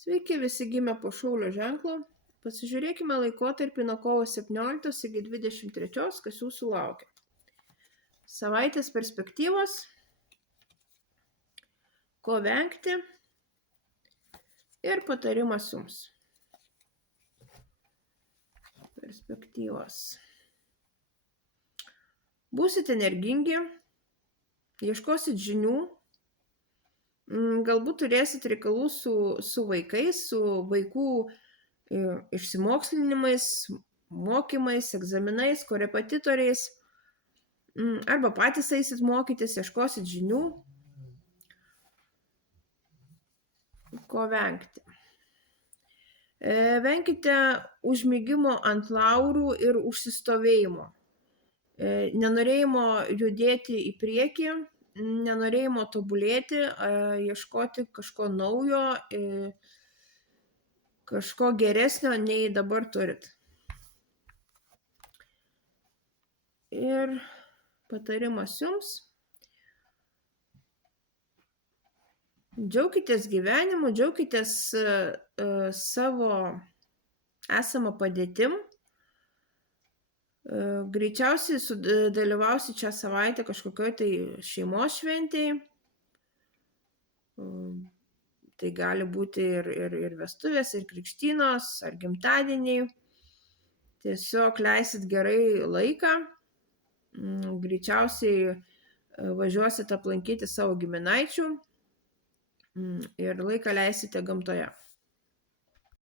Sveiki visi gimę po Šaulio ženklo. Pasižiūrėkime laikotarpį nuo kovo 17 iki 23, kas jūsų laukia. Savaitės perspektyvos, ko vengti ir patarimas jums. Perspektyvos. Būsite energingi, ieškosit žinių, galbūt turėsit reikalų su vaikais, su vaikų išsimokslinimais, mokymais, egzaminais, korepetitoriais, arba patys eisit mokytis, ieškosit žinių, ko vengti. Venkite užmigimo ant laurų ir užsistovėjimo, nenorėjimo judėti į priekį, nenorėjimo tobulėti, ieškoti kažko naujo, kažko geresnio nei dabar turit. Ir patarimas jums. Džiaukitės gyvenimu, džiaukitės savo esamą padėtim. Greičiausiai dalyvausit šią savaitę kažkokioj tai šeimos šventėj. Tai gali būti ir vestuvės, ir krikštynos, ar gimtadieniai. Tiesiog leisit gerai laiką. Greičiausiai važiuosit aplankyti savo giminaičių ir laiką leisite gamtoje.